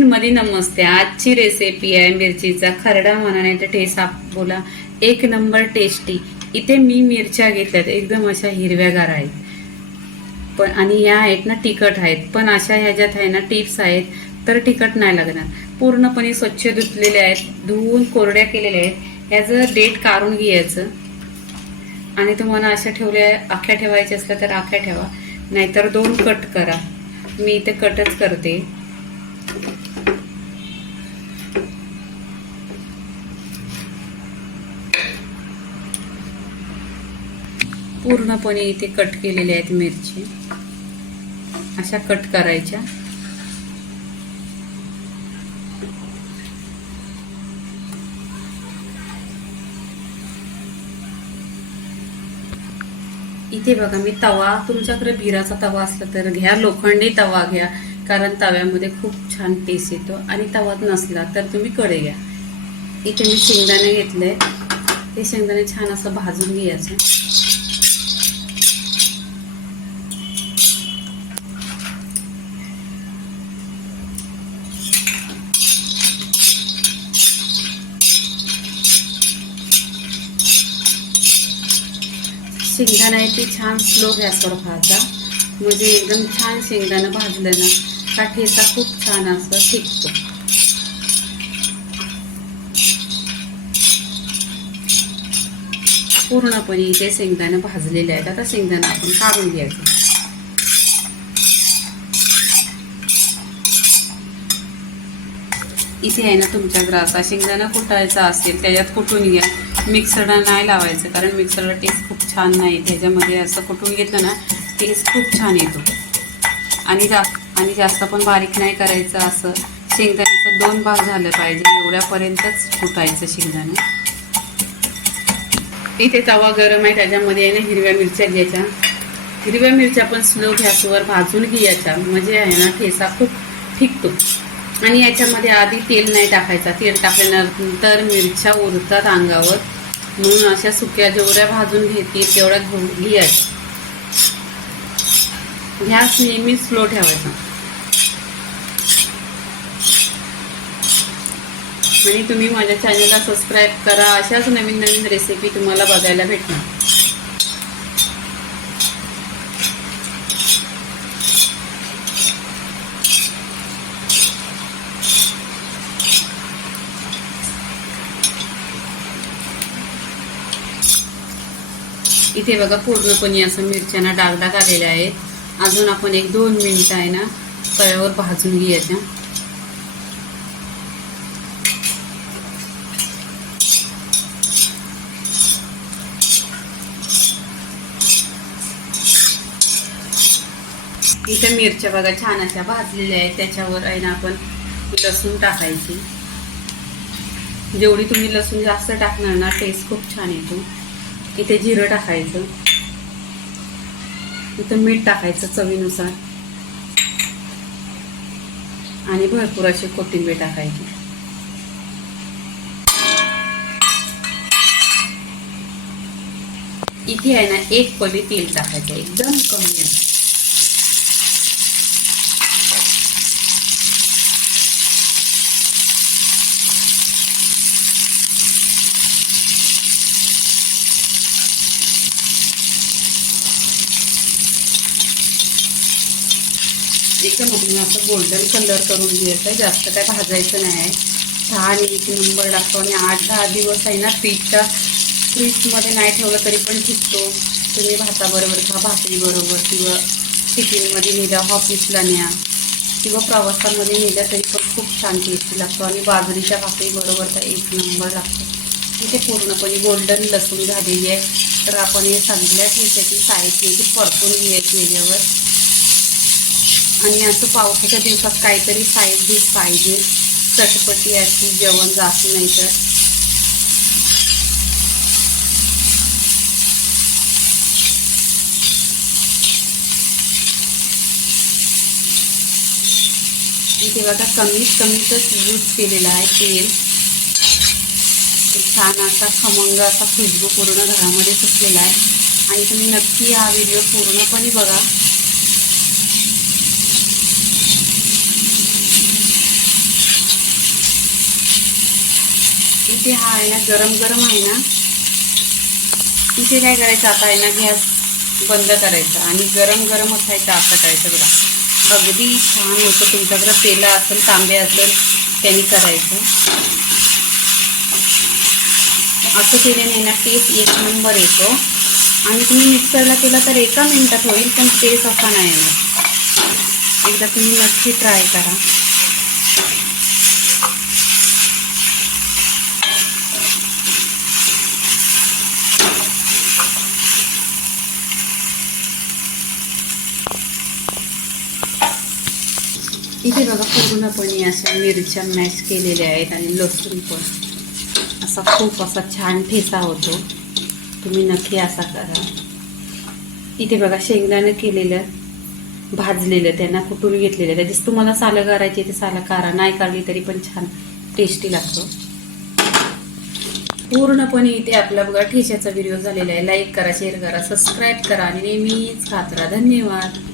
मध्ये नमस्ते. आजची रेसिपी आहे मिरचीचा खरडा म्हणा नाही तर ठेसा बोला. एक नंबर टेस्टी इथे मी मिरच्या घेतल्यात. एकदम अशा हिरव्यागार आहेत. पण आणि या आहेत ना तिखट आहेत. पण अशा ह्याच्यात आहे ना टिप्स आहेत तर तिखट नाही लागणार. पूर्णपणे स्वच्छ धुतलेले आहेत. धुवून कोरड्या केलेल्या आहेत. ह्याचं डेट काढून घ्यायचं. आणि तुम्हाला अशा ठेवल्या आख्या ठेवायच्या असल्या तर आख्या ठेवा. नाहीतर दोन कट करा. मी इथे कटच करते. पूर्णपणे इथे कट केलेले आहेत मिरची. अशा कट करायच्या. इथे बघा मी तवा तुमच्याकडे बिराचा तवा असला तर घ्या लोखंडी तवा घ्या कारण तव्यामध्ये खूप छान टेस्ट येतो. आणि तवा नसला तर तुम्ही कडे घ्या. इथे मी शेंगदाणे घेतले. ते शेंगदाणे छान असं भाजून घ्यायचं. शेंगदाणा आहे ते छान स्लो गॅसवर भाजा म्हणजे एकदम छान शेंगदाणा भाजलं ना का ठेचा खूप छान असं शिकतो पूर्णपणे इथे शेंगदाणा भाजलेले आहेत. आता शेंगदाणा आपण काढून घ्यायचं. इथे आहे ना तुमच्या ग्रासा शेंगदाणा कुटायचा असेल त्याच्यात कुटून घ्या. मिक्सरला नाही लावायचं कारण मिक्सरला टेस्ट खूप छान नाही त्याच्यामध्ये असं कुठून घेतलं ना टेस्ट खूप छान येतो. आणि जा आणि जास्त पण बारीक नाही करायचं असं. शेंगदाण्याचं दोन भाग झालं पाहिजे एवढ्यापर्यंतच फुटायचं शेंगदाणे. इथे तवा गरम आहे त्याच्यामध्ये आहे ना हिरव्या मिरच्या घ्यायच्या. हिरव्या मिरच्या पण स्लो गॅसवर भाजून घ्यायच्या. म्हणजे आहे ना ठेसा खूप फिकतो. आणि याच्यामध्ये आधी तेल नाही टाकायचा. तेल टाकल्यानंतर मिरच्या उरतात अंगावर. म्हणून अशा सुक्या जेवढ्या भाजून घेतील तेवढ्या घेऊन घ्यायच्या गॅस नेहमी स्लो ठेवायचा. आणि तुम्ही माझ्या चॅनलला सबस्क्राईब करा. अशाच नवीन नवीन रेसिपी तुम्हाला बघायला भेटणार. इथे बघा पूर्णपणे असं मिरच्यांना डाग डाग आलेल्या आहेत. अजून आपण एक दोन मिनिटं आहे ना तव्यावर भाजून घ्यायच्या. इथे मिरच्या बघा छान अशा भाजलेल्या आहेत. त्याच्यावर आहे ना आपण लसूण टाकायची. जेवढी तुम्ही लसूण जास्त टाकणार ना टेस्ट खूप छान येतो. इथे जिरं टाकायचं. इथं मीठ टाकायचं चवीनुसार. आणि भरपूर अशी कोथिंबीर टाकायची. इथे आहे ना एक पली तेल टाकायचं एकदम कमी आहे. एकदम आपण असं गोल्डन कलर करून घ्यायचं जास्त काय भाजायचं नाही. आहे छान एक नंबर लागतो आणि आठ दहा दिवस आहे ना फ्रीजच्या फ्रीजमध्ये नाही ठेवलं तरी पण टिकतो तुम्ही भाताबरोबर खा भाकरीबरोबर किंवा टिफिनमध्ये नेल्या ऑफिसला न्या किंवा प्रवासामध्ये नेल्या तरी पण खूप छान टेस्टी लागतो. आणि बाजरीच्या भाकरीबरोबर तर एक नंबर लागतो. इथे पूर्णपणे गोल्डन लसूण झालेली आहे. तर आपण हे सगळ्याच ह्याच्याची साईज घ्यायची परतून घ्यायची याच्यावर आणि असं पावसाच्या दिवसात काहीतरी साईड डिश पाहिजे. चटपटी अशी जेवण जास्त नाही तर. इथे बघा कमीत कमीतच यूज केलेला आहे तेल. छान असा खमंग असा खुशबू पूर्ण घरामध्ये सुटलेला आहे. आणि तुम्ही नक्की हा व्हिडिओ पूर्णपणे बघा. इथे हा आहे ना गरम गरम आहे ना. इथे काय करायचं आता आहे ना गॅस बंद करायचा आणि गरम गरम असायचा असं करायचं बघा. अगदी छान होतं तुमच्याकडं तेला असेल तांबे असेल त्यांनी करायचं. असं केल्याने ना टेस्ट एक नंबर येतो. आणि तुम्ही मिक्सरला केला तर एका मिनटात होईल पण टेस्ट असा नाही येणार. एकदा तुम्ही नक्की ट्राय करा. इथे बघा पूर्णपणे अशा मिरच्या मॅश केलेल्या आहेत आणि लसूण पण. असा खूप असा छान ठेचा होतो. तुम्ही नक्की असा करा. इथे बघा शेंगदाणं केलेलं भाजलेलं त्यांना कुटून घेतलेलं. त्याच्यात तुम्हाला सालं करायची ते सालं करा. नाही काढली तरी पण छान टेस्टी लागतो. पूर्णपणे इथे आपला बघा ठेच्याचा व्हिडिओ झालेला आहे. लाईक करा शेअर करा सबस्क्राईब करा आणि नेहमीच खात राहा. धन्यवाद.